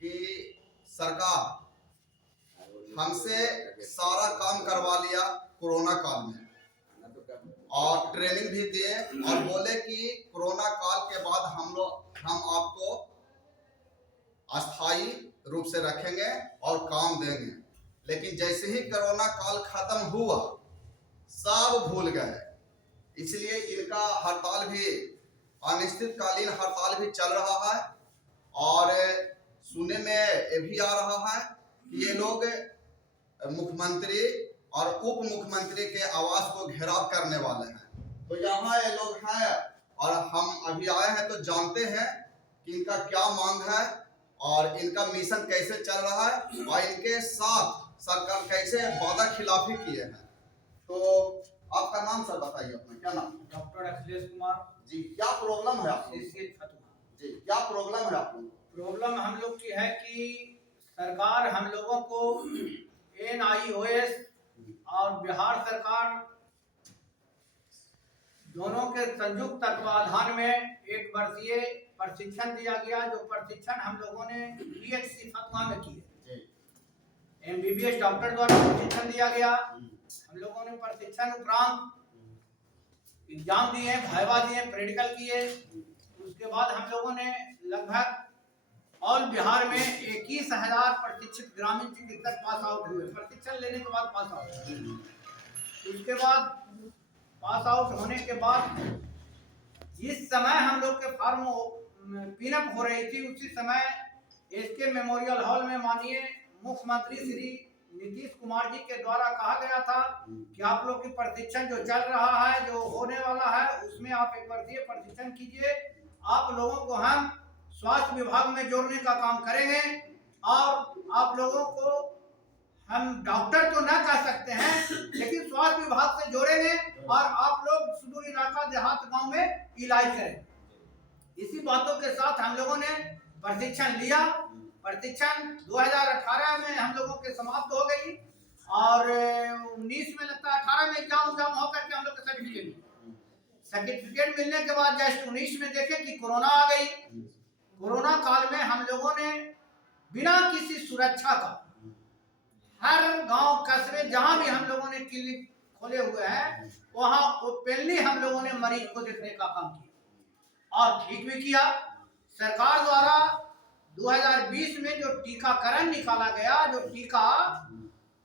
कि सरकार हमसे सारा काम करवा लिया कोरोना काल में और ट्रेनिंग भी दिए और बोले कि कोरोना काल के बाद हम आपको अस्थाई रूप से रखेंगे और काम देंगे। लेकिन जैसे ही कोरोना काल खत्म हुआ सब भूल गए, इसलिए इनका हड़ताल भी अनिश्चितकालीन हड़ताल भी चल रहा है। और सुनने में ये भी आ रहा है कि ये लोग मुख्यमंत्री और उप मुख्यमंत्री के आवास को घेराव करने वाले हैं। तो यहाँ ये लोग हैं और हम अभी आए हैं तो जानते हैं कि इनका क्या मांग है और इनका मिशन कैसे चल रहा है और इनके साथ सरकार कैसे वादा खिलाफी किए हैं। तो आपका नाम सर बताइए, अपना क्या नाम? डॉक्टर अखिलेश कुमार जी। क्या प्रॉब्लम है आपको? जी, क्या प्रॉब्लम है आपको? प्रॉब्लम हम लोग की है कि सरकार हम लोगों को NIOS और बिहार सरकार दोनों के संयुक्त तत्वाधान में 1 वर्षीय प्रशिक्षण दिया गया, जो प्रशिक्षण हम लोगों ने PHC फतवा में किए। MBBS डॉक्टर द्वारा प्रशिक्षण दिया गया। हम लोगों ने प्रशिक्षण उपरांत एग्जाम दिए, वाइवा दिए, प्रैक्टिकल किए। उसके बाद हम लोगों ने लगभग ऑल बिहार में 21,000 प्रशिक्षित ग्रामीण चिकित्सक पास आउट हुए, प्रशिक्षण लेने के बाद पास आउट। उसके बाद पास आउट होने के बाद जिस समय हम लोग के फॉर्म पिनअप हो रही थी, उसी समय SK मेमोरियल हॉल में माननीय मुख्यमंत्री श्री नीतीश कुमार जी के द्वारा कहा गया था कि आप लोग की प्रशिक्षण जो चल रहा है, जो होने वाला है, उसमें आप 1 वर्षीय प्रशिक्षण कीजिए। आप लोगों को हम स्वास्थ्य विभाग में जोड़ने का काम करेंगे और आप लोगों को हम डॉक्टर तो ना कह सकते हैं, लेकिन स्वास्थ्य विभाग से जोड़ेंगे और आप लोग सुदूर इलाका देहात गांव में इलाज करें। इसी बातों के साथ हम लोगों ने प्रशिक्षण लिया। प्रशिक्षण 2018 में हम लोगों के समाप्त हो गई और 19 में लगता है 18 में एग्जाम होकर के हम लोग का सर्टिफिकेट मिलने के बाद जस्ट 19 में देखे कि कोरोना आ गई। कोरोना काल में हम लोगों ने बिना किसी सुरक्षा का हर गांव कस्बे जहां भी हम लोगों ने क्लिनिक खोले हुए हैं, वहां ओपनली हम लोगों ने मरीज को देखने का काम किया और ठीक भी किया। सरकार द्वारा 2020 में जो टीकाकरण निकाला गया, जो टीका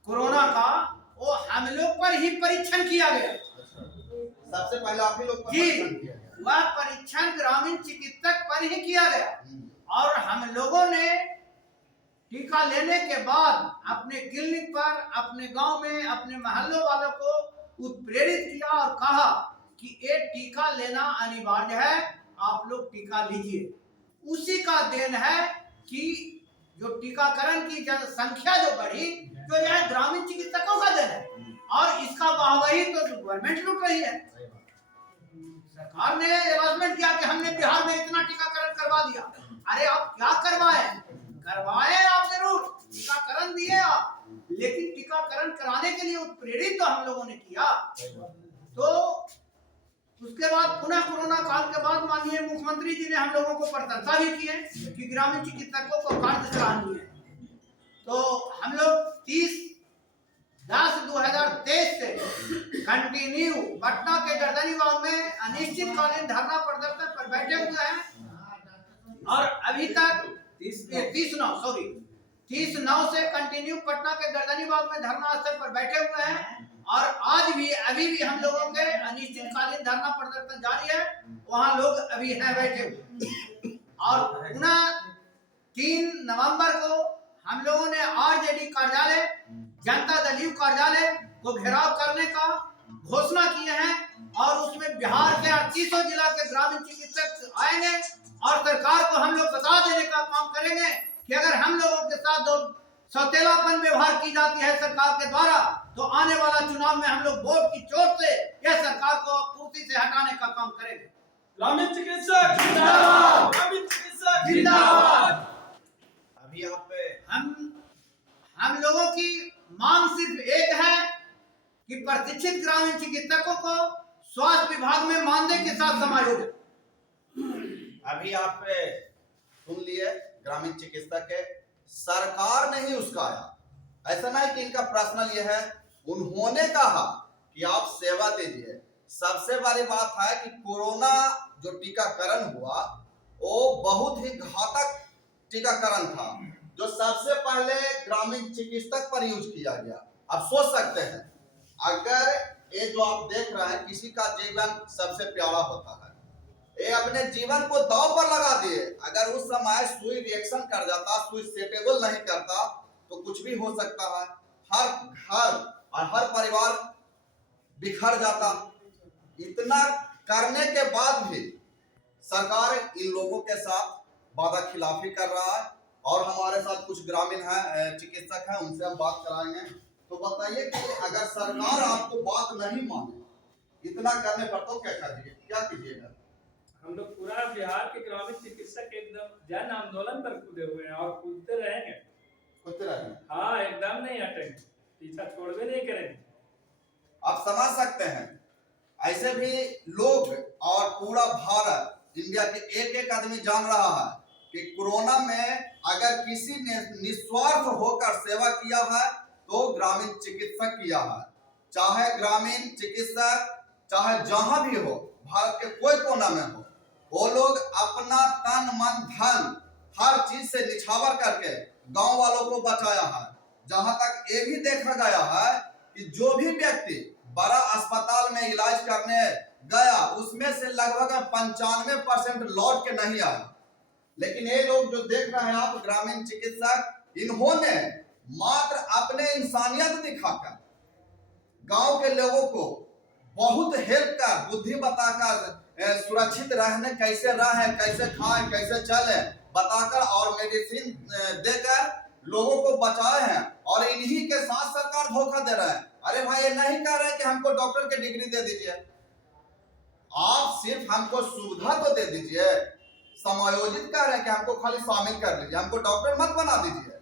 कोरोना का, वो हम लोग पर ही परीक्षण किया गया। सबसे पहले आप ही लोग पर परीक्षण किया गया। वह परीक्षण ग्रामीण चिकित्सक पर ही किया गया और हम लोगों ने टीका लेने के बाद अपने क्लिनिक पर, अपने गांव में, अपने मोहल्लों वालों को उत्प्रेरित किया और कहा कि ये टीका लेना अनिवार्य है, आप लोग टीका लीजिए। उसी का देन है कि जो टीकाकरण की जनसंख्या जो बढ़ी, जो यह ग्रामीण चिकित्सकों का देन है और इसका वाहवाही तो गवर्नमेंट लूट रही है। सरकार ने अनाउंसमेंट किया कि हमने बिहार में इतना टीकाकरण करवा दिया। अरे आप क्या करवाए आप जरूर, टीकाकरण दिए आप, लेकिन टीकाकरण कराने के लिए उत्प्रेरित तो हम लोगों ने किया। तो उसके बाद पुनः कोरोना काल के बाद माननीय मुख्यमंत्री जी ने हम लोगों को प्रशंसा भी की है कि ग्रामीण चिकित्सकों को कार्य सराहनीय है। तो हम लोग 30/10/2023 से कंटिन्यू पटना के गर्दनी बाग में अनिश्चितकालीन धरना प्रदर्शन पर बैठे हुए हैं और अभी तक 30/9 से कंटिन्यू पटना के गर्दनी बाग में धरना स्थल पर बैठे हुए हैं और आज भी अभी भी हम लोगों के अनिश्चितकालीन धरना प्रदर्शन जारी है। वहां लोग अभी हैं बैठे हुए और पुनः 3 नवंबर को हम लोगों ने RJD कार्यालय, जनता दल यू कार्यालय को घेराव करने का घोषणा किए हैं और उसमें बिहार के 38 जिला के ग्रामीण चिकित्सक आएंगे और सरकार को हम लोग बता देने का काम करेंगे कि अगर हम लोगों के साथ सौतेलापन व्यवहार की जाती है सरकार के द्वारा, तो आने वाला चुनाव में हम लोग वोट की चोट से यह सरकार को कुर्सी से हटाने का काम करेंगे। ग्रामीण चिकित्सक जिंदाबाद, ग्रामीण चिकित्सक जिंदाबाद। अभी यहाँ पे हम लोगों की मांग सिर्फ एक है कि प्रशिक्षित ग्रामीण चिकित्सकों को स्वास्थ्य विभाग में मानदेय के साथ समायोजन। अभी आप सुन लिए ग्रामीण चिकित्सक के सरकार ने ही उसकाया। ऐसा नहीं कि इनका पर्सनल ये है, उन्होंने कहा कि आप सेवा दीजिए। सबसे बड़ी बात है कि कोरोना जो टीकाकरण हुआ वो बहुत ही घातक टीकाकरण था, जो सबसे पहले ग्रामीण चिकित्सक पर यूज किया गया। आप सोच सकते हैं, अगर ये जो आप देख रहे हैं, किसी का जीवन सबसे प्यारा होता है, ये अपने जीवन को दांव पर लगा दिए। अगर उस समय सुई रिएक्शन कर जाता, सुई सेटेबल नहीं करता, तो कुछ भी हो सकता है। हर घर और हर परिवार बिखर जाता। इतना करने के बाद भी सरकार इन लोगों के साथ वादा खिलाफी कर रहा है। और हमारे साथ कुछ ग्रामीण हैं, चिकित्सक हैं, उनसे हम बात कराएंगे। तो बताइए कि अगर सरकार आपको बात नहीं माने इतना करने पर, तो क्या कीजिएगा? हम लोग पूरा बिहार के ग्रामीण चिकित्सक एकदम जन आंदोलन पर कूदे हुए हैं और कूदते रहेंगे। हाँ, एकदम नहीं हटेंगे, पीछा छोड़वे नहीं करेंगे। आप समझ सकते हैं, ऐसे भी लोग और पूरा भारत, इंडिया के एक एक आदमी जान रहा है कि कोरोना में अगर किसी ने निस्वार्थ होकर सेवा किया है तो ग्रामीण चिकित्सक किया है। चाहे ग्रामीण चिकित्सक चाहे जहां भी हो, भारत के कोई कोना में हो, वो लोग अपना तन मन धन हर चीज से निछावर करके गांव वालों को बचाया है। जहां तक ये भी देखा गया है कि जो भी व्यक्ति बड़ा अस्पताल में इलाज करने गया, उसमें से लगभग 95% लौट के नहीं आया। लेकिन ये लोग जो देख रहे हैं आप, ग्रामीण चिकित्सक, इन्होंने मात्र अपने इंसानियत दिखाकर गांव के लोगों को बहुत हेल्प कर, बुद्धि बताकर, सुरक्षित रहने कैसे रहे, कैसे खाएं, कैसे चले बताकर और मेडिसिन देकर लोगों को बचाए हैं। और इन्हीं के साथ सरकार धोखा दे रहा है। अरे भाई, ये नहीं कह रहे कि हमको डॉक्टर की डिग्री दे दीजिए, आप सिर्फ हमको सुविधा तो दे दीजिए। समायोजित कर रहे हैं कि हमको खाली शामिल कर लीजिए, हमको डॉक्टर मत बना दीजिए।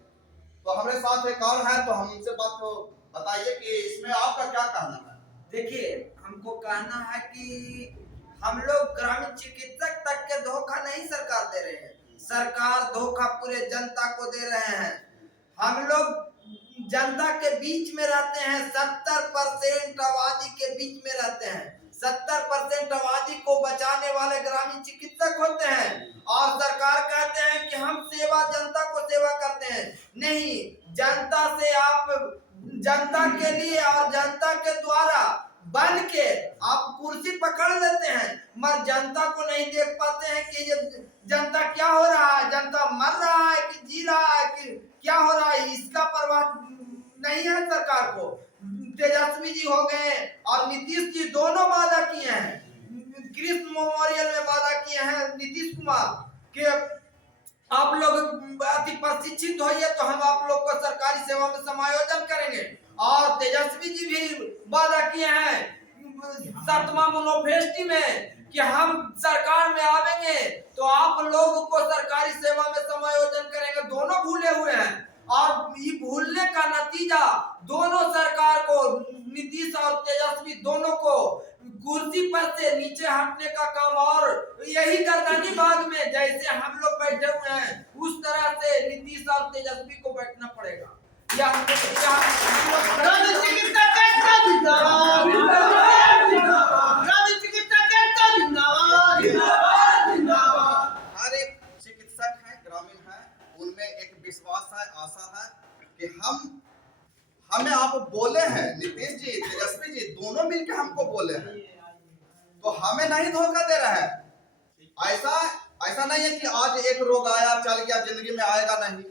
तो हमारे साथ एक और है, तो हम उनसे बात को बताइए कि इसमें आपका क्या कहना है? देखिए, हमको कहना है कि हम लोग ग्रामीण चिकित्सक तक के धोखा नहीं सरकार दे रहे हैं, सरकार धोखा पूरे जनता को दे रहे हैं। हम लोग जनता के बीच में रहते हैं, 70% आबादी के बीच में रहते हैं। 70% आबादी को बचाने वाले ग्रामीण चिकित्सक होते हैं। और सरकार कहते हैं कि हम सेवा, जनता को सेवा करते हैं। नहीं, जनता से आप जनता के लिए और जनता के द्वारा बन के आप कुर्सी पकड़ लेते हैं, मगर जनता को नहीं देख पाते हैं कि ये जनता क्या हो रहा है, जनता मर रहा है कि जी रहा है, कि क्या हो रहा है, इसका परवाह नहीं है सरकार को। तेजस्वी जी हो गए और नीतीश जी दोनों वादा किए हैं, कृष्ण मेमोरियल में वादा किए हैं नीतीश कुमार कि आप लोग अति प्रशिक्षित होइए तो हम आप लोग को सरकारी सेवा में समायोजन करेंगे। और तेजस्वी जी भी वादा किए हैं 7वां मैनिफेस्टो में कि हम सरकार में आवेंगे तो आप लोग को सरकारी सेवा में समायोजन करेंगे। दोनों भूले हुए हैं और ये भूलने का नतीजा दोनों सरकार को, नीतीश और तेजस्वी दोनों को कुर्सी पर से नीचे हटने का काम, और यही गर्दनी बाग में जैसे हम लोग बैठे हुए हैं उस तरह से नीतीश और तेजस्वी को बैठना पड़ेगा। हर एक चिकित्सक है, ग्रामीण है, उनमें एक विश्वास है, आशा है कि हमें आप बोले हैं, नीतीश जी, तेजस्वी जी दोनों मिलकर हमको बोले हैं, तो हमें नहीं धोखा दे रहे हैं। ऐसा नहीं है कि आज एक रोग आया चल गया, जिंदगी में आएगा नहीं।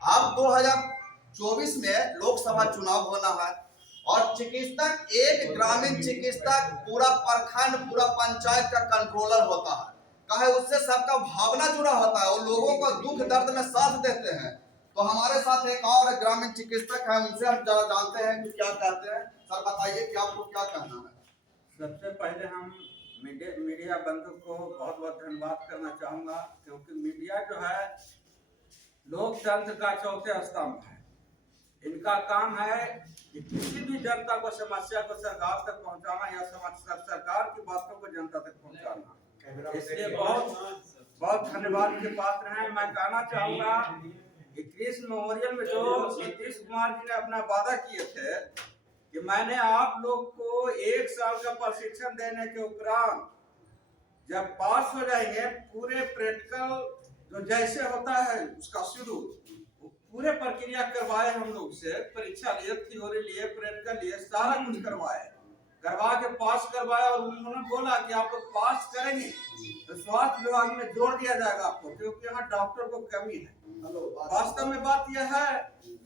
अब 2024 में लोकसभा चुनाव होना है और चिकित्सक, एक ग्रामीण चिकित्सक पूरा प्रखंड, पूरा पंचायत का कंट्रोलर होता है। कहे उससे सबका भावना जुड़ा होता है, वो लोगों को दुख दर्द में साथ देते हैं। तो हमारे साथ एक और ग्रामीण चिकित्सक है, उनसे हम जरा जानते हैं कि क्या कहते हैं। सर बताइए कि आपको क्या कहना है? सबसे पहले हम मीडिया बंधु को बहुत बहुत धन्यवाद करना चाहूँगा, क्योंकि मीडिया जो है लोकतंत्र का चौथे स्तंभ है। इनका काम है कि किसी भी जनता को समस्या को सरकार तक पहुंचाना या सरकार की बातों को जनता तक पहुंचाना। इसलिए बहुत बहुत धन्यवाद के पात्र हैं। मैं कहना चाहूँगा कि क्रिस मेमोरियल में जो नीतीश कुमार जी ने अपना वादा किए थे कि मैंने आप लोग को 1 साल का प्रशिक्षण देने के उपरांत जब पास हो जाएंगे पूरे प्रैक्टिकल जो जैसे होता है उसका शुरू पूरे प्रक्रिया करवाए, हम लोग से परीक्षा लिए, थ्योरी लिए, प्रैक्टिकल लिए, सारा कुछ करवाए, करवा के पास करवाया। और उन्होंने बोला कि आप लोग पास करेंगे तो स्वास्थ्य विभाग में जोड़ दिया जाएगा आपको, क्योंकि यहाँ डॉक्टर को कमी है। वास्तव में बात यह है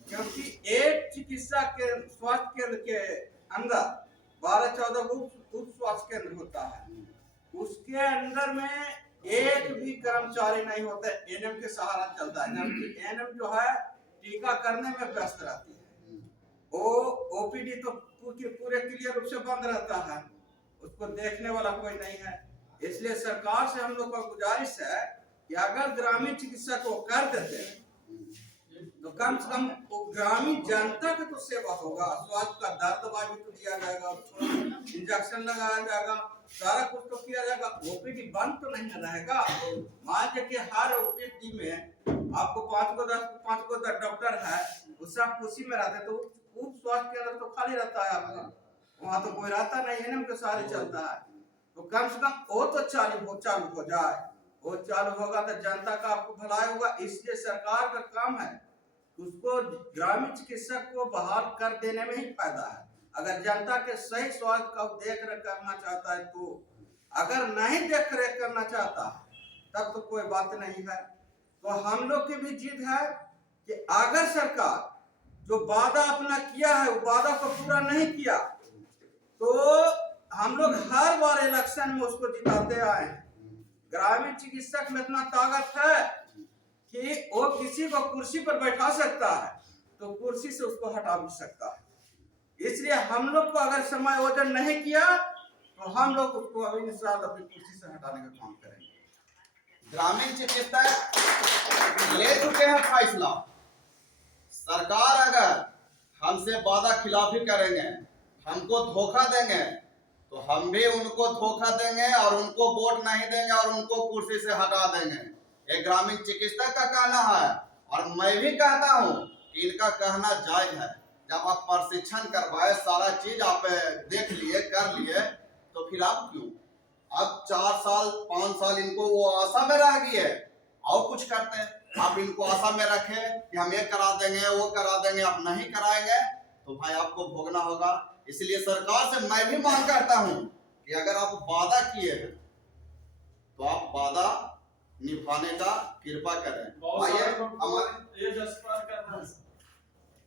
क्योंकि एक चिकित्सा के स्वास्थ्य केंद्र के अंदर 12-14 उप स्वास्थ्य केंद्र होता है, उसके अंदर में एक भी कर्मचारी नहीं होता, एनएम के सहारा चलता है। जबकि एनएम जो है टीका करने में व्यस्त रहती है, वो ओपीडी तो पूरे क्लियर रूप से बंद रहता है, उसको देखने वाला कोई नहीं है। इसलिए सरकार से हम लोग का गुजारिश है कि अगर ग्रामीण चिकित्सा को कर देते तो कम से कम ग्रामीण जनता की तो सेवा होगा, स्वास्थ्य का दर्द दवा भी तो दिया जाएगा, इंजेक्शन लगाया जाएगा, सारा कुछ तो किया जाएगा। ओपीडी बंद तो नहीं रहेगा। मान लीजिए कि हर ओपीडी में आपको 5 को 10 डॉक्टर है, वो सब उसी में रहते, तो उप स्वास्थ्य केंद्र तो खाली रहता है आपका, वहाँ तो कोई रहता नहीं, एनएम के सारे चलता है। तो कम से कम वो तो चालू हो जाए, वो चालू होगा तो जनता का आपको भलाई होगा। इसलिए सरकार का काम है उसको ग्रामीण चिकित्सक को बहाल कर देने में ही फायदा है। अगर जनता के सही स्वास्थ्य का देख रेख करना चाहता है तो, अगर नहीं देख रेख करना चाहता तब तो कोई बात नहीं है। तो हम लोग की भी जिद है कि अगर सरकार जो वादा अपना किया है वो वादा को पूरा नहीं किया तो हम लोग हर बार इलेक्शन में उसको जिताते आए हैं। ग्रामीण चिकित्सक में इतना ताकत है कि वो किसी को कुर्सी पर बैठा सकता है तो कुर्सी से उसको हटा भी सकता है। इसलिए हम लोग को अगर समायोजन नहीं किया तो हम लोग उसको अभी इंशाल्लाह अपनी कुर्सी से हटाने का काम करेंगे। ग्रामीण चिकित्सक ले चुके हैं फैसला। सरकार अगर हमसे वादा खिलाफी करेंगे, हमको धोखा देंगे तो हम भी उनको धोखा देंगे और उनको वोट नहीं देंगे और उनको कुर्सी से हटा देंगे। ये ग्रामीण चिकित्सक का कहना है और मैं भी कहता हूँ कि इनका कहना जायज है। जब आप प्रशिक्षण करवाए, सारा चीज आप देख लिए, कर लिए, तो फिर आप क्यों अब 4 साल 5 साल इनको वो आशा में रह गई है और कुछ करते हैं। आप इनको आशा में रखे कि हम ये करा देंगे, वो करा देंगे, आप नहीं कराएंगे तो भाई आपको भोगना होगा। इसलिए सरकार से मैं भी मांग करता हूँ कि अगर आप वादा किए हैं तो आप वादा निभाने का कृपा करें।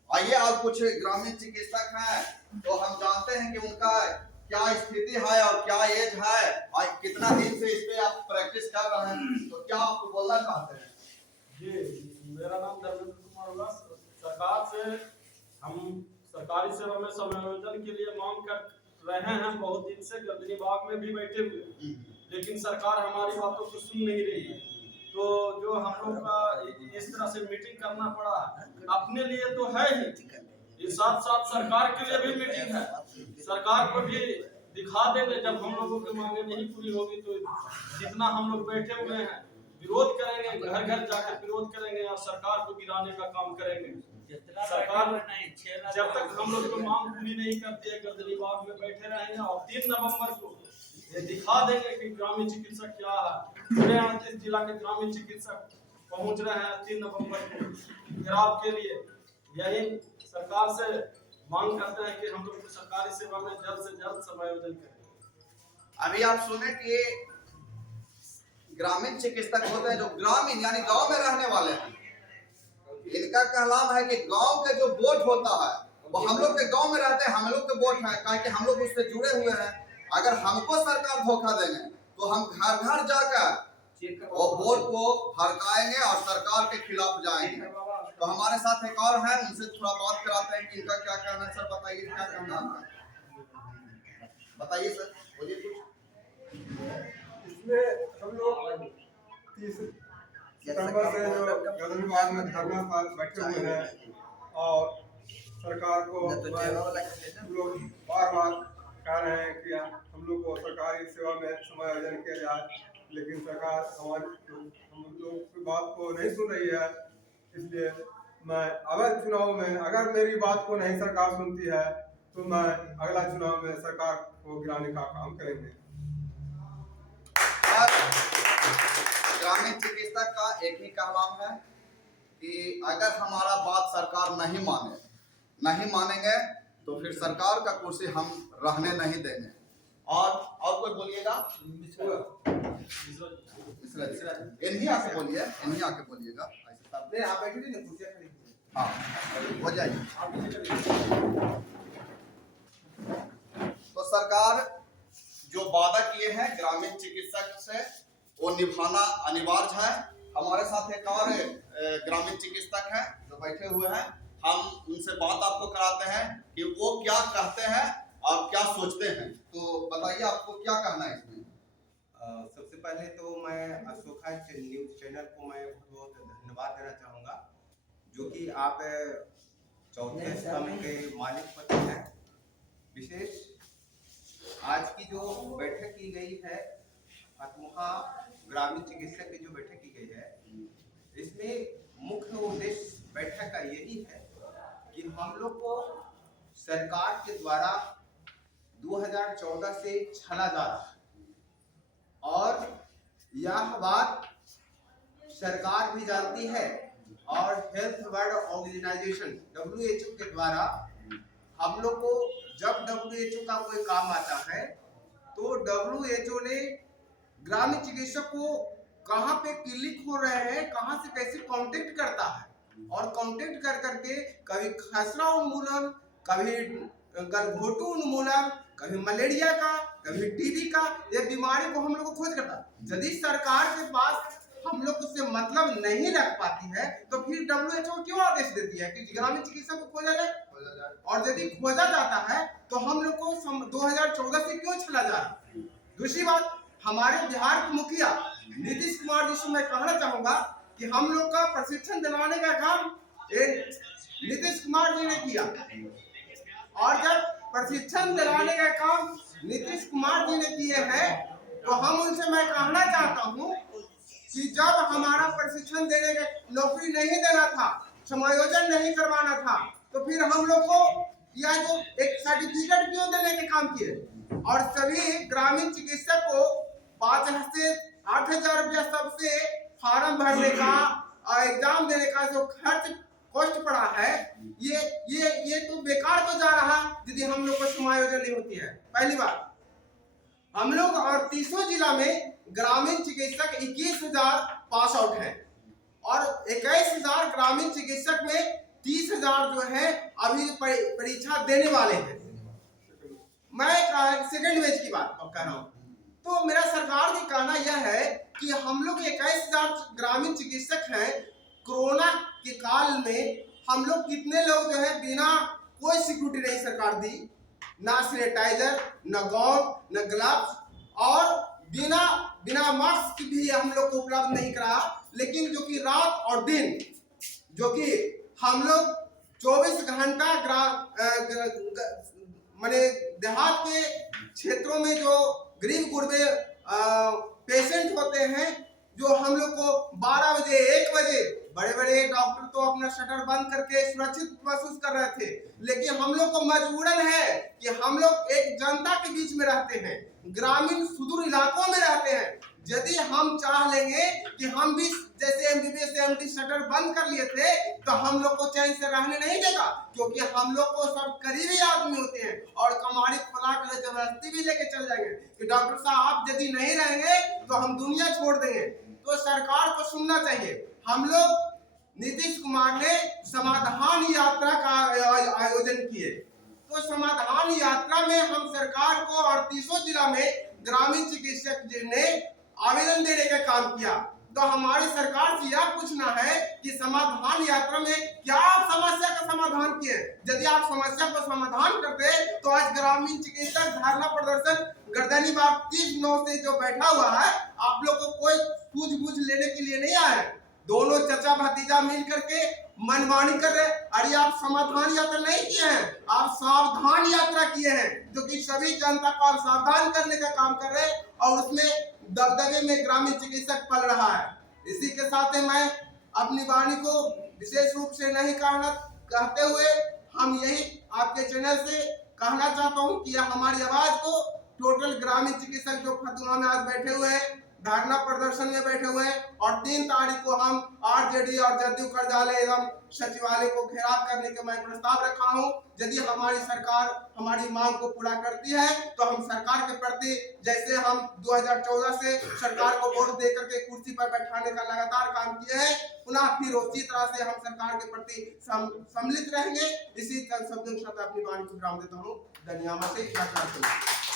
आइए और कुछ ग्रामीण चिकित्सक हैं तो हम जानते हैं कि उनका क्या स्थिति है और क्या एज है और कितना दिन से इस पे आप प्रैक्टिस कर रहे हैं, तो क्या आप बोलना चाहते हैं? जी, मेरा नाम धर्मेंद्र कुमार हुआ। सरकार से हम सरकारी सेवा में समायोजन के लिए मांग कर रहे हैं बहुत दिन से, गर्दनी बाग में भी बैठे हुए, लेकिन सरकार हमारी बातों को सुन नहीं रही है। तो जो हम लोग का इस तरह से मीटिंग करना पड़ा, अपने लिए तो है ही, ये साथ साथ सरकार के लिए भी मीटिंग है। सरकार को भी दिखा देंगे जब हम लोगों की मांगे नहीं पूरी होगी तो जितना हम लोग बैठे हुए हैं विरोध करेंगे, घर घर जाकर विरोध करेंगे और सरकार को गिराने का काम करेंगे। सरकार जब तक हम लोग को मांग पूरी नहीं करती है गर्दनी बाग में बैठे रहेंगे और 3 नवंबर को ये दिखा देंगे कि ग्रामीण चिकित्सक क्या है। पूरे 38 जिला के ग्रामीण चिकित्सक पहुंच रहे हैं 3 नवंबर को घेराव के लिए। यही सरकार से मांग करते हैं कि हम लोग सरकारी सेवा में जल्द से जल्द समायोजन करें। अभी आप सुने कि ग्रामीण चिकित्सक होते हैं जो ग्रामीण यानी गांव में रहने वाले हैं। इनका कहलाम है कि गांव के जो वोट होता है वो हम लोग के गांव में रहते हैं, हम लोग के वोट है, कहा कि हम लोग उससे जुड़े हुए हैं। अगर हमको सरकार धोखा देंगे तो हम घर घर जाकर और वोट को फड़काएंगे और सरकार के खिलाफ जाएंगे। तो हमारे साथ एक और है, उनसे थोड़ा बात कराते हैं कि इनका क्या कहना है। सर बताइए क्या कहना है, बताइए सर, बोलिए कुछ। इसमें हम लोग 30 सितंबर से जो गर्दनी बाग में धरना पर बैठे हुए हैं और सरकार को हम लोग बार कह रहे हैं कि हम लोग को सरकारी सेवा में समायोजन किया जाए, लेकिन सरकार हम लोग की बात को नहीं सुन रही है। इसलिए मैं अगर चुनाव में अगर मेरी बात को नहीं सरकार सुनती है तो मैं अगला चुनाव में सरकार को गिराने का काम करेंगे। और ग्रामीण चिकित्सक का एक ही कहना है कि अगर हमारा बात सरकार नहीं मानेंगे तो फिर सरकार का कुर्सी हम रहने नहीं देंगे। और कोई बोलिएगा? इन्हीं आके बोलिएगा। आप बैठिए ना, कुर्सियां खड़ी हाँ, हो जाइए। तो सरकार जो वादा किए हैं ग्रामीण चिकित्सक से वो निभाना अनिवार्य है। हमारे साथ एक और ग्रामीण चिकित्सक हैं जो बैठे हुए हैं, हम उनसे बात आपको कराते हैं कि वो क्या कहते हैं और क्या सोचते हैं। तो बताइए, आपको क्या कहना है इसमें? सबसे पहले तो मैं अशोका न्यूज चैनल को मैं बहुत धन्यवाद देना चाहूँगा, जो कि आप चौथे स्तंभ के मालिक होते हैं। विशेष आज की जो बैठक की गई है अतमुहा ग्रामीण चिकित्सक की जो बैठक की गई है, इसमें मुख्य उद्देश्य बैठक का यही है कि हम लोग को सरकार के द्वारा 2014 से छला जा रहा है और यह बात सरकार भी जानती है और हेल्थ वर्ल्ड ऑर्गेनाइजेशन WHO के द्वारा हम लोग को जब WHO का कोई काम आता है तो WHO ने ग्रामीण चिकित्सक को कहाँ पे क्लिनिक हो रहे हैं, कहाँ से कैसे कांटेक्ट करता है और कांटेक्ट कर करके कभी खसरा उन्मूलन, कभी गलघोटू उन्मूलन, कभी मलेरिया का, कभी टीबी का, ये बीमारी को हम लोग को खोज करता है। यदि सरकार के पास हम लोग उससे मतलब नहीं रख पाती है तो फिर WHO क्यों आदेश देती है कि ग्रामीण चिकित्सक को खोजा जाए? और यदि खोजा जाता है तो हम लोग को 2014 से क्यों छला जा रहा है? दूसरी बात, हमारे बिहार के मुखिया नीतीश कुमार जी से मैं कहना चाहूंगा कि हम लोग का प्रशिक्षण दिलवाने का काम नीतीश कुमार जी ने किया और जब प्रशिक्षण दिलाने का काम नीतीश कुमार जी ने किए हैं तो हम उनसे मैं कहना चाहता हूं कि जब हमारा प्रशिक्षण देने का नौकरी नहीं देना था, समायोजन नहीं करवाना था, तो फिर हम लोग को यह जो एक सर्टिफिकेट क्यों देने के काम किए? और सभी ग्रामीण चिकित्सक को 5,000 से 8,000 रुपया सबसे फार्म भरने का और एग्जाम देने का जो खर्च कॉस्ट पड़ा है, ये तो बेकार तो जा रहा यदि हम लोग को समायोजन नहीं होती है। पहली बात, हम लोग और 30 जिला में ग्रामीण चिकित्सक 21,000 पास आउट हैं और 21,000 ग्रामीण चिकित्सक में 30,000 जो है अभी परीक्षा देने वाले हैं। मैं सेकंड बैच की बात कह रहा हूँ। तो मेरा सरकार का कहना यह है कि हम लोग 21,000 ग्रामीण चिकित्सक हैं। कोरोना के काल में हम लोग कितने लोग जो है बिना कोई सिक्योरिटी नहीं सरकार दी, ना सैनिटाइजर, ना गाउन, ना ग्लव्स और बिना मास्क भी हम लोग को उपलब्ध नहीं करा। लेकिन जो कि रात और दिन जो कि हम लोग 24 घंटा माने देहात के क्षेत्रों में जो गरीब गुरबे पेशेंट होते हैं, जो हम लोग को 12 बजे 1 बजे बड़े बड़े डॉक्टर तो अपना शटर बंद करके सुरक्षित महसूस कर रहे थे, लेकिन हम लोग को मजबूरन है कि हम लोग एक जनता के बीच में रहते हैं, ग्रामीण सुदूर इलाकों में रहते हैं। यदि हम चाह लेंगे कि हम भी जैसे MBBS MD शटर बंद कर लिए थे तो हम लोग को चैन से रहने नहीं देगा, क्योंकि हम लोग को सब करीबी आदमी होते हैं और कमाड़ी खुला कर जबरदस्ती भी लेके चल जाएंगे कि डॉक्टर साहब यदि नहीं रहेंगे तो हम दुनिया छोड़ देंगे। तो सरकार को सुनना चाहिए। हम लोग नीतीश कुमार ने समाधान यात्रा का आयोजन किए, तो समाधान यात्रा में हम सरकार को और 30 जिला में ग्रामीण चिकित्सक जी ने आवेदन देने का काम किया। तो हमारी सरकार से यह पूछना है कि समाधान यात्रा में क्या आप समस्या का समाधान किए? यदि आप समस्या को समाधान करते तो आज ग्रामीण चिकित्सक धरना प्रदर्शन गर्दनी बाग 30/9 से जो बैठा हुआ है, आप लोग को कोई सूझबूझ लेने के लिए नहीं आए। दोनों चचा भतीजा मिल करके मनमानी कर रहे। अरे आप समाधान यात्रा नहीं किए हैं, आप सावधान यात्रा किए हैं, जो कि सभी जनता को आप सावधान करने का काम कर रहे हैं और उसमें दबदबे में ग्रामीण चिकित्सक पल रहा है। इसी के साथ मैं अपनी वाणी को विशेष रूप से नहीं कहते हुए हम यही आपके चैनल से कहना चाहता हूं कि हमारी आवाज को टोटल ग्रामीण चिकित्सक जो फतुहा में आज बैठे हुए हैं, धरना प्रदर्शन में बैठे हुए हैं, और 3 तारीख को हम आरजेडी और जदयू कार्यालय एवं सचिवालय को घेराव करने के मैं प्रस्ताव रखा हूं। यदि हमारी सरकार हमारी मांग को पूरा करती है तो हम सरकार के प्रति, जैसे हम 2014 से सरकार को वोट देकर के कुर्सी पर बैठाने का लगातार काम किए हैं, पुनः फिर उसी तरह से हम सरकार के प्रति सम्मिलित रहेंगे। इसी शब्दों के साथ अपनी वाणी को विराम देता हूँ। धन्यवाद।